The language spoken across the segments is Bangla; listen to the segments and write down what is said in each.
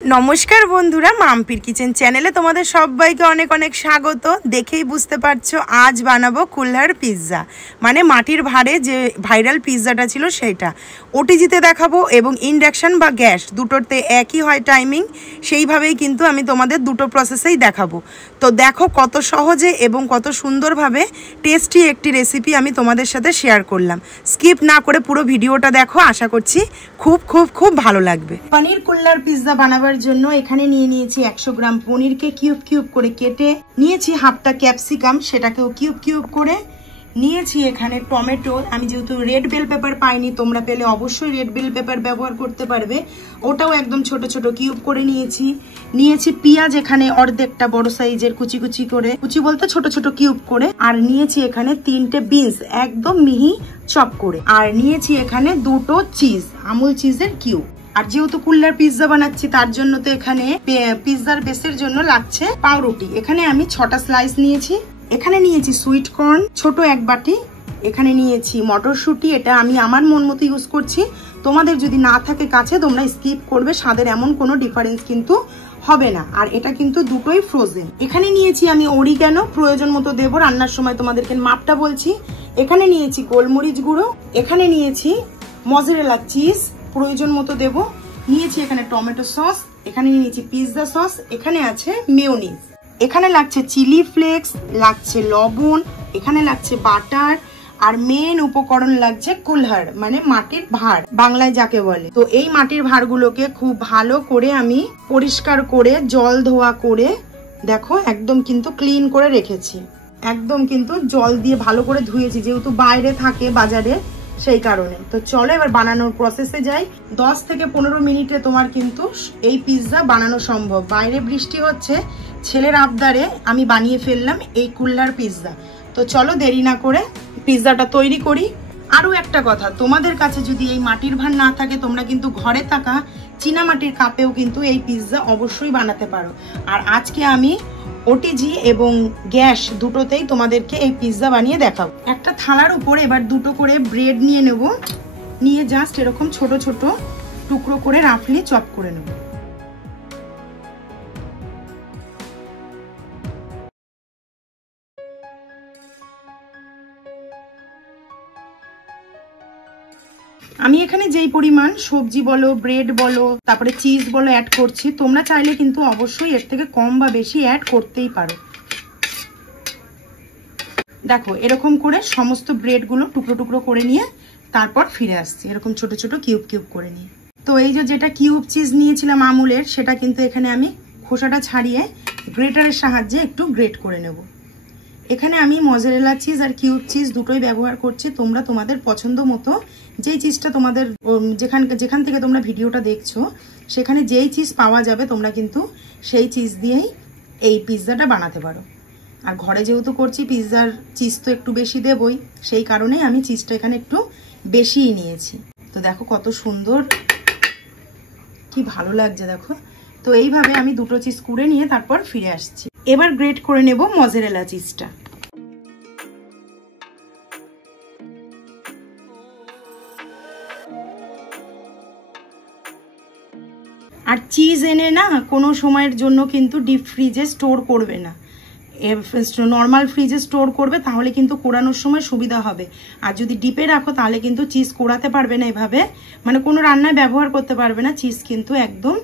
নমস্কার বন্ধুরা, মাম্পির কিচেন চ্যানেলে তোমাদের সবাইকে অনেক অনেক স্বাগত। দেখেই বুঝতে পারছো আজ বানাবো কুল্হার পিৎজা, মানে মাটির ভাঁড়ে যে ভাইরাল পিৎজাটা ছিল সেটা ওটিজিতে দেখাবো। এবং ইন্ডাকশান বা গ্যাস দুটোতে একই হয় টাইমিং, সেইভাবেই কিন্তু আমি তোমাদের দুটো প্রসেসেই দেখাবো। তো দেখো কত সহজে এবং কত সুন্দরভাবে টেস্টি একটি রেসিপি আমি তোমাদের সাথে শেয়ার করলাম। স্কিপ না করে পুরো ভিডিওটা দেখো, আশা করছি খুব খুব খুব ভালো লাগবে। পনির কুল্হার পিৎজা বানাবার জন্য এখানে নিয়ে নিয়েছি 100 গ্রাম পনিরকে কিউব কিউব করে কেটে নিয়েছি, হাফটা ক্যাপসিকাম সেটাকেও কিউব কিউব করে নিয়েছি। এখানে টমেটো, আমি যেহেতু রেড বেল পেপার পাইনি, তোমরা পেলে অবশ্যই রেড বেল পেপার ব্যবহার করতে পারবে, ওটাও একদম ছোট ছোট কিউব করে নিয়েছি পেঁয়াজ এখানে অর্ধেকটা বড় সাইজের কুচি কুচি করে, কুচি বলতে ছোট ছোট কিউব করে। আর নিয়েছি এখানে 3টে বিনস একদম মিহি চপ করে। আর নিয়েছি এখানে 2টো চিজ, আমুল চিজের কিউব। আর যেহেতু কুল্হার পিৎজা বানাচ্ছি তার জন্য তো এখানে পিৎজার বেসের জন্য লাগছে পাউরুটি। এখানে আমি 6টা স্লাইস নিয়েছি। এখানে নিয়েছি সুইট কর্ন ছোট 1 বাটি। এখানে নিয়েছি মটরশুঁটি, এটা আমি আমার মন মতো ইউজ করছি, তোমাদের যদি না থাকে কাছে তোমরা স্কিপ করবে, স্বাদের এমন কোনো ডিফারেন্স কিন্তু হবে না। আর এটা কিন্তু দুটোই ফ্রোজেন। এখানে নিয়েছি আমি অরিগ্যানো, প্রয়োজন মতো দেবো, রান্নার সময় তোমাদেরকে মাপটা বলছি। এখানে নিয়েছি গোলমরিচ গুঁড়ো, এখানে নিয়েছি মজেরেলা চিজ, প্রয়োজন মতো দেব। নিয়েছি এখানে টমেটো সস, এখানে নিয়েছি পিৎজা সস, এখানে আছে মেয়োনিজ, এখানে লাগছে চিলি ফ্লেক্স, লাগছে লবণ, এখানে লাগছে বাটার, আর মেন উপকরণ লাগছে কুল্হার, মানে মাটির ভাঁড় বাংলায় যাকে বলে। তো এই মাটির ভাঁড়গুলোকে খুব ভালো করে আমি পরিষ্কার করে জল ধোয়া করে দেখো একদম কিন্তু ক্লিন করে রেখেছি, একদম কিন্তু জল দিয়ে ভালো করে ধুয়েছি, যেহেতু বাইরে থাকে বাজারে সেই কারণে। তো চলো এবার বানানোর প্রসেসে যাই। 10 থেকে 15 মিনিটে তোমার কিন্তু এই পিৎজা বানানো সম্ভব। বাইরে বৃষ্টি হচ্ছে, ছেলের আবদারে আমি বানিয়ে ফেললাম এই কুল্হার পিৎজা। তো চলো দেরি না করে পিৎজাটা তৈরি করি। আরও একটা কথা, তোমাদের কাছে যদি এই মাটির ভাঁড় না থাকে তোমরা কিন্তু ঘরে থাকা চীনামাটির কাপেও কিন্তু এই পিৎজা অবশ্যই বানাতে পারো। আর আজকে আমি ওটিজি এবং গ্যাস দুটোতেই তোমাদেরকে এই পিৎজা বানিয়ে দেখাবো। একটা থালার উপর এবার 2টো করে ব্রেড নিয়ে নেব, নিয়ে জাস্ট এরকম ছোট ছোট টুকরো করে রাফলি চপ করে নেব। আমি এখানে যেই পরিমাণ সবজি বলো, ব্রেড বলো, তারপরে চিজ বলো অ্যাড করছি, তোমরা চাইলে কিন্তু অবশ্যই এর থেকে কম বা বেশি অ্যাড করতেই পারো। দেখো এরকম করে সমস্ত ব্রেডগুলো টুকরো টুকরো করে নিয়ে তারপর ফিরে আসছি এরকম ছোট ছোট কিউব কিউব করে নিয়ে। তো এই যে যেটা কিউব চিজ নিয়েছিলাম আমুলের, সেটা কিন্তু এখানে আমি খোসাটা ছাড়িয়ে গ্রেটারের সাহায্যে একটু গ্রেট করে নেব। এখানে আমি মজেরেলা চিজ আর কিউব চিজ দুটোই ব্যবহার করছি, তোমরা তোমাদের পছন্দ মতো যেই চিজটা তোমাদের যেখান থেকে তোমরা ভিডিওটা দেখছো সেখানে যেই চিজ পাওয়া যাবে তোমরা কিন্তু সেই চিজ দিয়েই এই পিৎজাটা বানাতে পারো। আর ঘরে যেহেতু করছি পিৎজার চিজ তো একটু বেশি দেবই, সেই কারণেই আমি চিজটা এখানে একটু বেশিই নিয়েছি। তো দেখো কত সুন্দর, কি ভালো লাগছে দেখো। তো এইভাবে আমি 2টো চিজ কুড়ে নিয়ে তারপর ফিরে আসছি। এবার গ্রেট করে নেব মজেরেলা চিজটা। আর চিজ এনে না কোনো সময়ের জন্য কিন্তু ডিপ ফ্রিজে স্টোর করবে না, নর্মাল ফ্রিজে স্টোর করবে, তাহলে কিন্তু কোরানোর সময় সুবিধা হবে। আর যদি ডিপে রাখো তাহলে কিন্তু চিজ কোরাতে পারবে না, এভাবে মানে কোনো রান্নায় ব্যবহার করতে পারবে না, চিজ কিন্তু একদম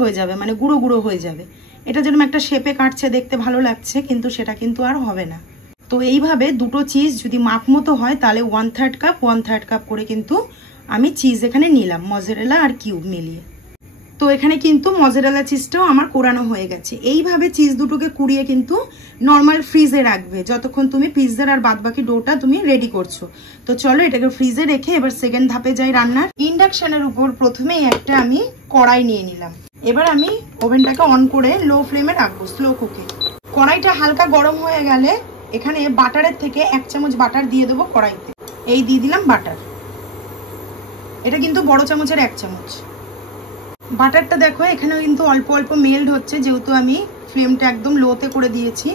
হয়ে যাবে, মানে গুঁড়ো গুঁড়ো হয়ে যাবে। এটা যেরকম একটা শেপে কাটছে, দেখতে ভালো লাগছে, কিন্তু সেটা কিন্তু আর হবে না। তো এইভাবে 2টো চিজ যদি মাপ মতো হয় তাহলে 1/3 কাপ 1/3 কাপ করে কিন্তু আমি চিজ এখানে নিলাম, মজেরেলা আর কিউব মিলিয়ে। তো এখানে কিন্তু মজেরেলা চিজটাও আমার কোরানো হয়ে গেছে। এইভাবে চিজ দুটোকে কুড়িয়ে কিন্তু নর্মাল ফ্রিজে রাখবে যতক্ষণ তুমি পিৎজার আর বাদবাকি ডোটা তুমি রেডি করছো। তো চলো এটাকে ফ্রিজে রেখে এবার সেকেন্ড ধাপে যাই রান্নার। ইন্ডাকশনের উপর প্রথমেই একটা আমি কড়াই নিয়ে নিলাম। এবার আমি ওভেনটাকে অন করে লো ফ্লেমে রাখবো, স্লো কুকে। কড়াইটা হালকা গরম হয়ে গেলে এখানে বাটারের থেকে 1 চামচ বাটার দিয়ে দেবো কড়াইতে। এই দিয়ে দিলাম বাটার, এটা কিন্তু বড় চামচের 1 চামচ। বাটারটা দেখো এখানে কিন্তু অল্প অল্প মেল্ট হচ্ছে, যেহেতু আমি ফ্লেমটা একদম লোতে করে দিয়েছি।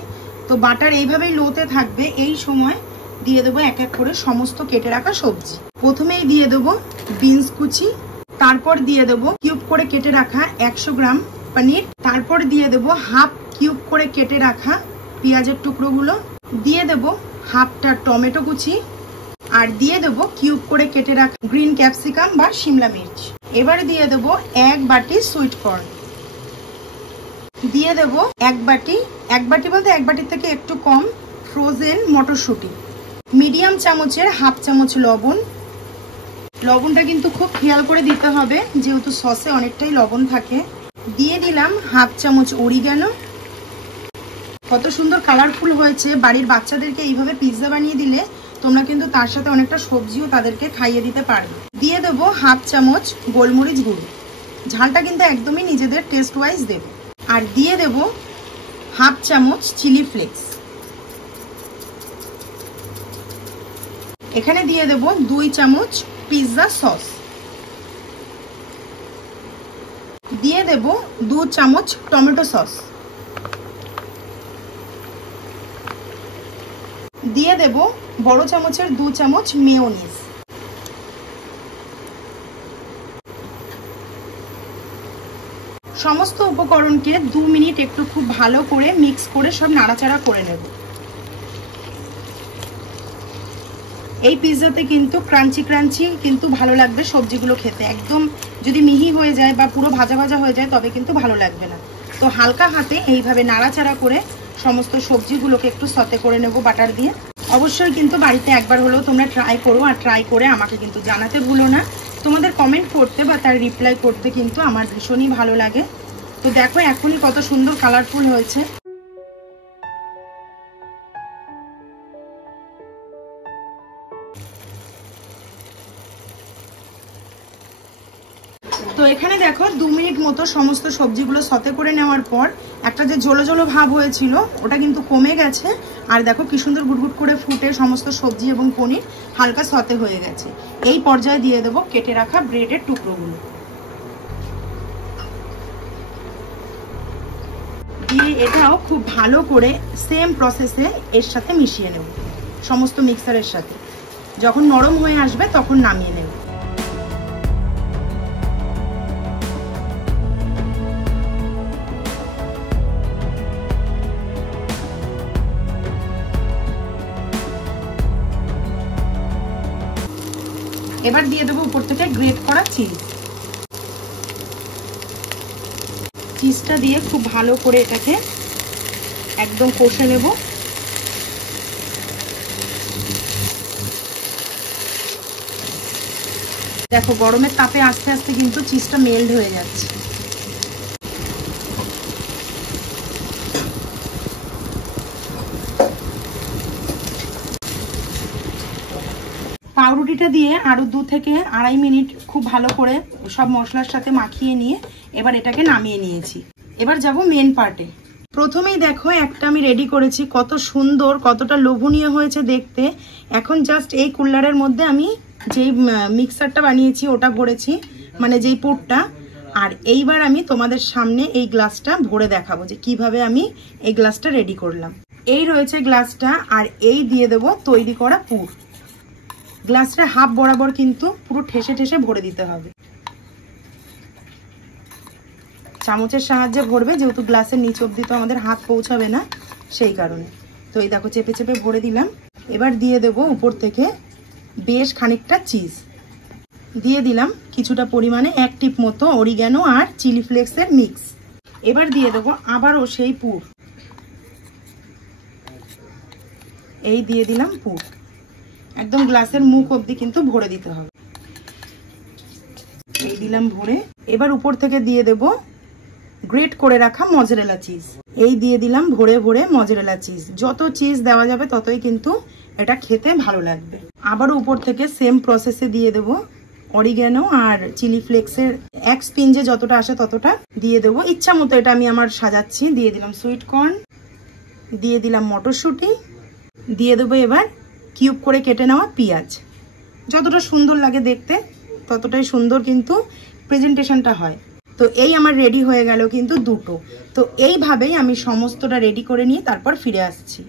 তো বাটার এইভাবেই লোতে থাকবে। এই সময় দিয়ে দেবো এক এক করে সমস্ত কেটে রাখা সবজি। প্রথমেই দিয়ে দেবো বিনস কুচি, তারপর দিয়ে দেবো কিউব করে কেটে রাখা 100 গ্রাম পনির, তারপর দিয়ে দেবো হাফ কিউব করে কেটে রাখা পেঁয়াজের টুকরোগুলো, দিয়ে দেবো হাফটা টমেটো কুচি, আর দিয়ে দেবো কিউব করে কেটে রাখা গ্রিন ক্যাপসিকাম বা শিমলা মির্চ। এবার দিয়ে দেবো 1 বাটি সুইট কর্ন, দিয়ে দেবো 1 বাটি বলতে 1 বাটির থেকে একটু কম ফ্রোজেন মটরশুঁটি, মিডিয়াম চামচের হাফ চামচ লবণ। লবণটা কিন্তু খুব খেয়াল করে দিতে হবে যেহেতু সসে অনেকটাই লবণ থাকে। দিয়ে দিলাম হাফ চামচ অরিগ্যানো। কত সুন্দর কালারফুল হয়েছে। বাড়ির বাচ্চাদেরকে এইভাবে পিৎজা বানিয়ে দিলে তোমরা কিন্তু তার সাথে অনেকটা সবজিও তাদেরকে খাইয়ে দিতে পারবে। দিয়ে দেবো হাফ চামচ গোলমরিচ গুঁড়ো, ঝালটা কিন্তু একদমই নিজেদের টেস্ট ওয়াইজ দেবে। আর দিয়ে দেবো হাফ চামচ চিলি ফ্লেক্স। এখানে দিয়ে দেবো 2 চামচ পিৎজা সস, দিয়ে দেবো 2 চামচ টমেটো সস, দিয়ে দেবো বড় চামচের 2 চামচ মেয়োনিজ। সমস্ত উপকরণকে 2 মিনিট একটু খুব ভালো করে মিক্স করে সব নাড়াচাড়া করে নেব। এই পিৎজাতে কিন্তু ক্রাঞ্চি কিন্তু ভালো লাগবে সবজিগুলো খেতে। একদম যদি মিহি হয়ে যায় বা পুরো ভাজা ভাজা হয়ে যায় তবে কিন্তু ভালো লাগবে না। তো হালকা হাতে এইভাবে নাড়াচাড়া করে সমস্ত সবজিগুলোকে একটু সতে করে নেব বাটার দিয়ে। অবশ্যই কিন্তু বাড়িতে একবার হলেও তোমরা ট্রাই করো, আর ট্রাই করে আমাকে কিন্তু জানাতে ভুলো না। তোমাদের কমেন্ট করতে বা তার রিপ্লাই করতে কিন্তু আমার ভীষণই ভালো লাগে। তো দেখো এখনই কত সুন্দর কালারফুল হয়েছে। তো এখানে দেখো 2 মিনিট মতো সমস্ত সবজিগুলো সতে করে নেওয়ার পর একটা যে জলো জলো ভাব হয়েছিল ওটা কিন্তু কমে গেছে। আর দেখো কি সুন্দর গুটগুট করে ফুটে সমস্ত সবজি এবং পনির হালকা সতে হয়ে গেছে। এই পর্যায়ে দিয়ে দেবো কেটে রাখা ব্রেডের টুকরোগুলো, দিয়ে এটাও খুব ভালো করে সেম প্রসেসে এর সাথে মিশিয়ে নেব সমস্ত মিক্সারের সাথে। যখন নরম হয়ে আসবে তখন নামিয়ে নেব। এবার দিয়ে দেবো উপর থেকে গ্রেট করা চিজটা দিয়ে খুব ভালো করে এটাকে একদম কষে নেব। দেখো গরমের তাপে আস্তে আস্তে কিন্তু চিজটা মেল্ট হয়ে যাচ্ছে। পাউরুটিটা দিয়ে আরো 2 থেকে 2.5 মিনিট খুব ভালো করে সব মশলার সাথে মাখিয়ে নিয়ে এবার এটাকে নামিয়ে নিয়েছি। এবার যাব মেন পার্টে। প্রথমেই দেখো একটা আমি রেডি করেছি, কত সুন্দর কতটা লোভনীয় হয়েছে দেখতে। এখন জাস্ট এই কুলারের মধ্যে আমি যেই মিক্সারটা বানিয়েছি ওটা ভরেছি, মানে যেই পুরটা। আর এইবার আমি তোমাদের সামনে এই গ্লাসটা ভরে দেখাবো যে কিভাবে আমি এই গ্লাসটা রেডি করলাম। এই রয়েছে গ্লাসটা, আর এই দিয়ে দেবো তৈরি করা পুর। গ্লাসটা হাফ বরাবর কিন্তু পুরো ঠেসে ঠেসে ভরে দিতে হবে। চামচের সাহায্যে ভরবে যেহেতু গ্লাসের নিচ অব্দি তো আমাদের হাত পৌঁছাবে না, সেই কারণে। তো এই দেখো চেপে চেপে ভরে দিলাম। এবার দিয়ে দেবো উপর থেকে বেশ খানিকটা চিজ, দিয়ে দিলাম কিছুটা পরিমাণে 1 টিপ মতো অরিগ্যানো আর চিলি ফ্লেক্সের মিক্স। এবার দিয়ে দেবো আবারও সেই পুর, এই দিয়ে দিলাম পুর। একদম গ্লাসের মুখ অবধি কিন্তু ভরে দিতে হবে। এই দিলাম ভরে। এবার উপর থেকে দিয়ে দেব গ্রেট করে রাখা মজরেলা চিজ, এই দিয়ে দিলাম ভরে ভরে মজরেলা চিজ। যত চিজ দেওয়া যাবে ততই কিন্তু এটা খেতে ভালো লাগবে। আবারও উপর থেকে সেম প্রসেসে দিয়ে দেব অরিগ্যানো আর চিলি ফ্লেক্সের 1 স্পিঞ্জে যতটা আসে ততটা দিয়ে দেবো ইচ্ছা মতো। এটা আমি আমার সাজাচ্ছি। দিয়ে দিলাম সুইট কর্ন, দিয়ে দিলাম মটরশুঁটি, দিয়ে দেবো এবার কিউব করে কেটে নেওয়া পেঁয়াজ। যতটা সুন্দর লাগে দেখতে ততটাই সুন্দর কিন্তু প্রেজেন্টেশনটা হয়। তো এই আমার রেডি হয়ে গেল কিন্তু দুটো। তো এইভাবেই আমি সমস্তটা রেডি করে নিয়ে তারপর ফিরে আসছি।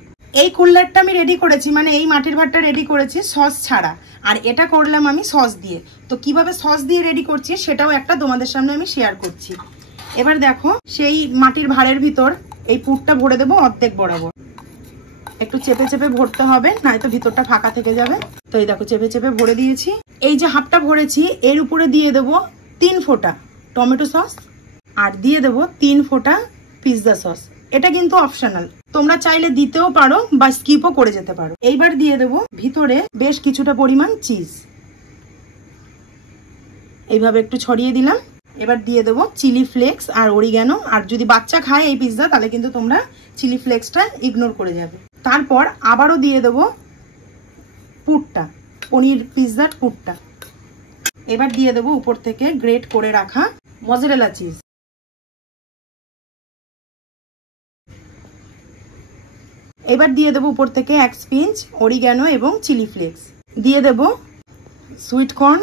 এই কুল্লারটা আমি রেডি করেছি, মানে এই মাটির ভাতটা রেডি করেছি সস ছাড়া, আর এটা করলাম আমি সস দিয়ে। তো কিভাবে সস দিয়ে রেডি করছি সেটাও একটা তোমাদের সামনে আমি শেয়ার করছি। এবার দেখো সেই মাটির ভাঁড়ের ভিতর এই পুরটা ভরে দেবো অর্ধেক বরাবর। একটু চেপে চেপে ভরতে হবে, নয়তো ভিতরটা ফাঁকা থেকে যাবে। তো এই দেখো চেপে চেপে ভরে দিয়েছি। এই যে হাফটা ভরেছি এর উপরে দিয়ে দেবো 3 ফোঁটা টমেটো সস আর দিয়ে দেবো 3 ফোঁটা পিৎজা সস। এটা কিন্তু অপশনাল, তোমরা চাইলে দিতেও পারো বা স্কিপও করে যেতে পারো। এইবার দিয়ে দেবো ভিতরে বেশ কিছুটা পরিমাণ চিজ, এইভাবে একটু ছড়িয়ে দিলাম। এবার দিয়ে দেবো চিলি ফ্লেক্স আর অরিগ্যানো। আর যদি বাচ্চা খায় এই পিৎজা তাহলে কিন্তু তোমরা চিলি ফ্লেক্সটা ইগনোর করে যাবে। তারপর আবারও দিয়ে দেবো পুরটা, পনির পিৎজার পুরটা। এবার দিয়ে দেবো উপর থেকে গ্রেট করে রাখা মজরেলা চিজ। এবার দিয়ে দেবো উপর থেকে 1 পিঞ্চ অরিগ্যানো এবং চিলি ফ্লেক্স। দিয়ে দেবো সুইট কর্ন,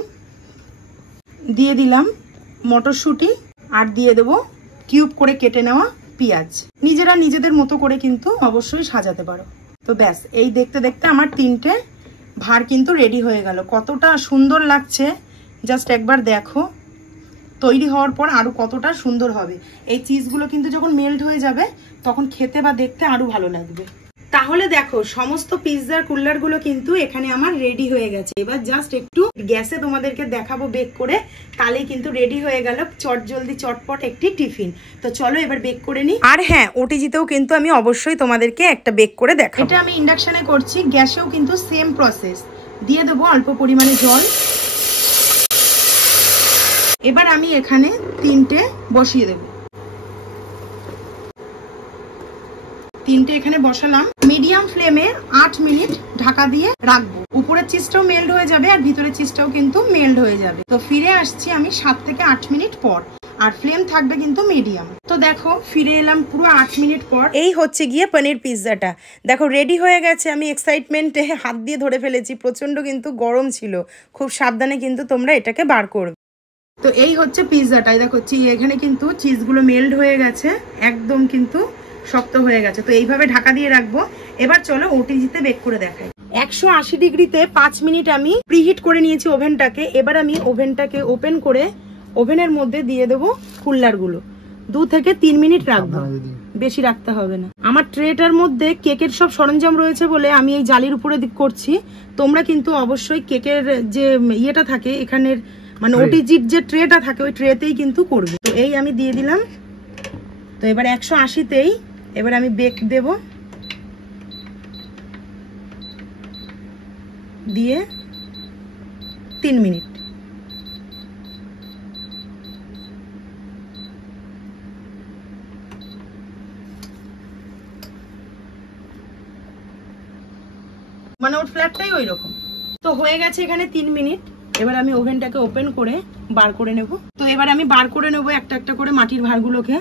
দিয়ে দিলাম মটরশুঁটি আর দিয়ে দেবো কিউব করে কেটে নেওয়া পেঁয়াজ। নিজেরা নিজেদের মতো করে কিন্তু অবশ্যই সাজাতে পারো। তো ব্যাস, এই দেখতে দেখতে আমার 3টে ভাঁড় কিন্তু রেডি হয়ে গেল। কতটা সুন্দর লাগছে জাস্ট একবার দেখো। তৈরি হওয়ার পর আরো কতটা সুন্দর হবে। এই চিজগুলো কিন্তু যখন মেল্ট হয়ে যাবে তখন খেতে বা দেখতে আরো ভালো লাগবে। তাহলে দেখো সমস্ত পিৎজার কুল্লারগুলো কিন্তু এখানে আমার রেডি হয়ে গেছে। এবার জাস্ট একটু গ্যাসে তোমাদেরকে দেখাবো বেক করে, তাহলেই কিন্তু রেডি হয়ে গেল চটজলদি চটপট একটি টিফিন। তো চলো এবার বেক করে নিই। আর হ্যাঁ, ওটিজিতেও কিন্তু আমি অবশ্যই তোমাদেরকে একটা বেক করে দেখাবো। এটা আমি ইন্ডাকশনে করছি, গ্যাসেও কিন্তু সেম প্রসেস। দিয়ে দেবো অল্প পরিমাণে জল। এবার আমি এখানে 3টে বসিয়ে দেবো। 3টে এখানে বসালাম। মিডিয়াম ফ্লেমে 8 মিনিট ঢাকা দিয়ে রাখবো। উপরের চিজটাও মেল্ট হয়ে যাবে আর ভিতরের চিজটাও কিন্তু মেল্ট হয়ে যাবে। তো ফিরে আসছি আমি 7 থেকে 8 মিনিট পর, আর ফ্লেম থাকবে কিন্তু মিডিয়াম। তো দেখো ফিরে এলাম পুরো 8 মিনিট পর। এই হচ্ছে গিয়ে পনির পিৎজাটা। দেখো রেডি হয়ে গেছে। আমি এক্সাইটমেন্টে হাত দিয়ে ধরে ফেলেছি, প্রচন্ড কিন্তু গরম ছিল। খুব সাবধানে কিন্তু তোমরা এটাকে বার করবে। তো এই হচ্ছে পিৎজাটাই। দেখো এখানে কিন্তু চিজগুলো মেল্ট হয়ে গেছে, একদম কিন্তু শক্ত হয়ে গেছে। তো এইভাবে ঢাকা দিয়ে রাখবো। এবার চলো ওটিজিতে বেক করে দেখাই। 180 ডিগ্রিতে 5 মিনিট আমি প্রিহিট করে নিয়েছি ওভেনটাকে। এবার আমি ওভেনটাকে ওপেন করে ওভেনের মধ্যে দিয়ে দেবো কুল্লারগুলো। 2 থেকে 3 মিনিট রাখবো, বেশি রাখতে হবে না। আমার ট্রেটার মধ্যে কেকের সব সরঞ্জাম রয়েছে বলে আমি এই জালির উপরে করছি। তোমরা কিন্তু অবশ্যই কেকের যে ইয়েটা থাকে এখানের, মানে ওটিজির যে ট্রেটা থাকে ওই ট্রেতেই কিন্তু করবে। তো এই আমি দিয়ে দিলাম। তো এবার 180তেই এবার আমি বেক দেব, দিয়ে 3 মিনিট। মানে ওর ফ্ল্যাটটাই ওই রকম। তো হয়ে গেছে এখানে 3 মিনিট। এবার আমি ওভেনটাকে ওপেন করে বার করে নেব। তো এবার আমি বার করে নেব একটা একটা করে মাটির ভাঁড়গুলোকে।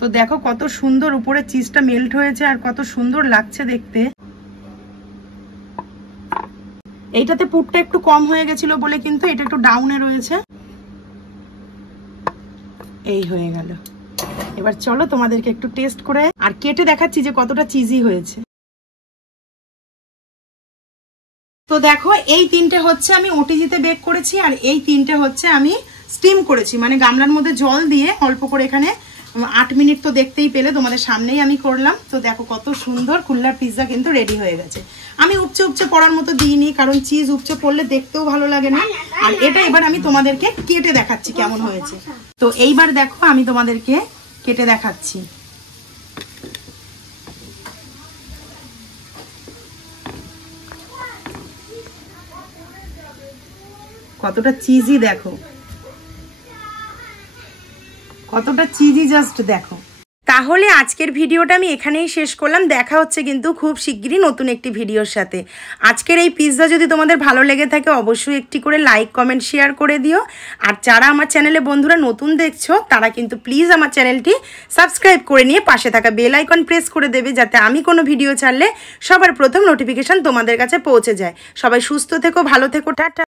তো দেখো কত সুন্দর উপরে চিজটা মেল্ট হয়েছে আর কত সুন্দর লাগছে দেখতে। এইটাতে পুরটা একটু কম হয়ে গেছিল বলে কিন্তু এটা একটু ডাউনে রয়েছে। এই হয়ে গেল। এবার চলো তোমাদেরকে একটু টেস্ট করে আর কেটে দেখাচ্ছি যে কতটা চিজি হয়েছে। তো দেখো এই 3টে হচ্ছে আমি ওটিজিতে বেক করেছি, আর এই 3টে হচ্ছে আমি স্টিম করেছি, মানে গামলার মধ্যে জল দিয়ে অল্প করে। এখানে 8 মিনিট তো দেখতেই পেলে, তোমাদের সামনেই আমি করলাম। তো দেখো কত সুন্দর কুল্লার পিৎজা কিন্তু রেডি হয়ে গেছে। আমি উপচে উপচে পড়ার মতো দিইনি, কারণ চিজ উপচে পড়লে দেখতেও ভালো লাগে না। আর এটা এবার আমি তোমাদেরকে কেটে দেখাচ্ছি কেমন হয়েছে। তো এইবার দেখো আমি তোমাদেরকে কেটে দেখাচ্ছি। কতটা চিজি দেখো, কতটা চিজি জাস্ট দেখো। তাহলে আজকের ভিডিওটা আমি এখানেই শেষ করলাম। দেখা হচ্ছে কিন্তু খুব শিগগিরই নতুন একটি ভিডিওর সাথে। আজকের এই পিৎজা যদি তোমাদের ভালো লেগে থাকে অবশ্যই একটি করে লাইক কমেন্ট শেয়ার করে দিও। আর যারা আমার চ্যানেলে বন্ধুরা নতুন দেখছো তারা কিন্তু প্লিজ আমার চ্যানেলটি সাবস্ক্রাইব করে নিয়ে পাশে থাকা বেল আইকন প্রেস করে দেবে, যাতে আমি কোনো ভিডিও ছাড়লে সবার প্রথম নোটিফিকেশান তোমাদের কাছে পৌঁছে যায়। সবাই সুস্থ থেকো, ভালো থেকো, টাটা।